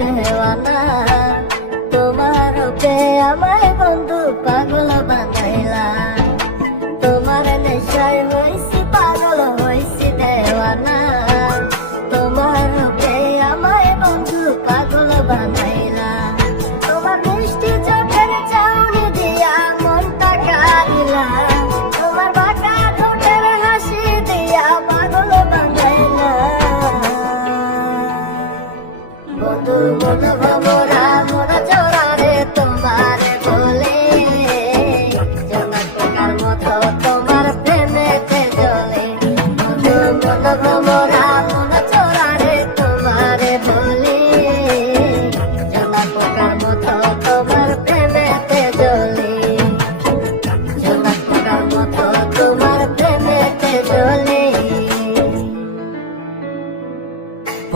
দেওয়ানা। তোমার পে আমায় বন্ধু পাগল বানাইলা। তোমার নেশায় হয়েছি পাগল হয়েছি দেওয়ানা। তোমার পে আমায় বন্ধু পাগল বানাই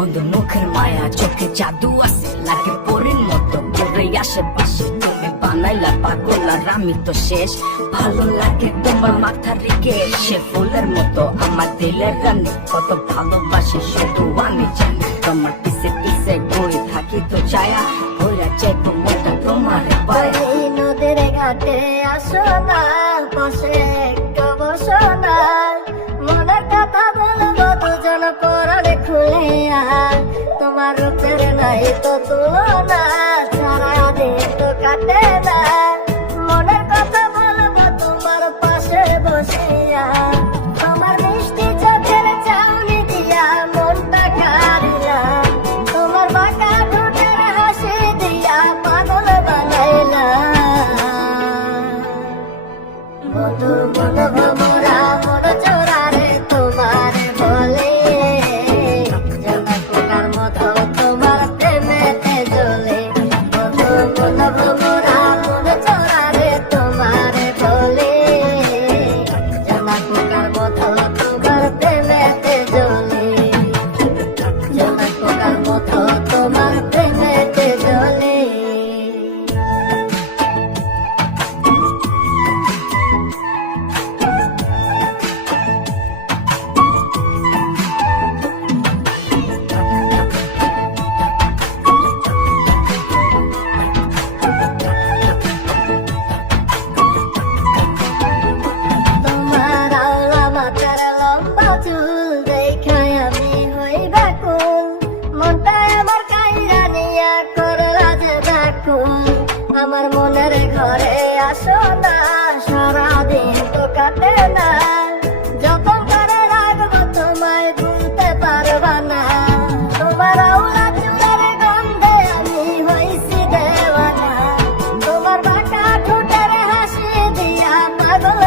শুধু মুখের মায়া, চোখে জাদু আছে, লাগে পরের মতো ঘুরে আশেপাশে তুমি বানাইলা পাগল আর তো শেষ। ভালো লাগে তোমার মাথা রেখে সে ফুলের মতো, আমার দিলের রানী কত ভালোবাসি, শুধু আমি জানি তোমার পিসে পিসে গড়ে থাকি তো ছায়া ঘুরে চাই তোমারটা তোমার নদীর ঘাটে আসো না, পাশে একটু বসো না। কথা বলব দুজন পরাণে খুলে তোমার রূপের নাই তো তুলনা, ছাড়া দিন তো কাটে না। মনের কথা বলব তোমার পাশে বসিয়া তোমার মিষ্টি চোখের চাউনি দিয়া মনটা মন বাসনা সারাদিন তো কাটে না। যত করে রাখব তোমায় না। তোমার আউলা চুলের গন্ধে আমি তোমার বাঁকা ঠোঁটের হাসি দিয়া পাগল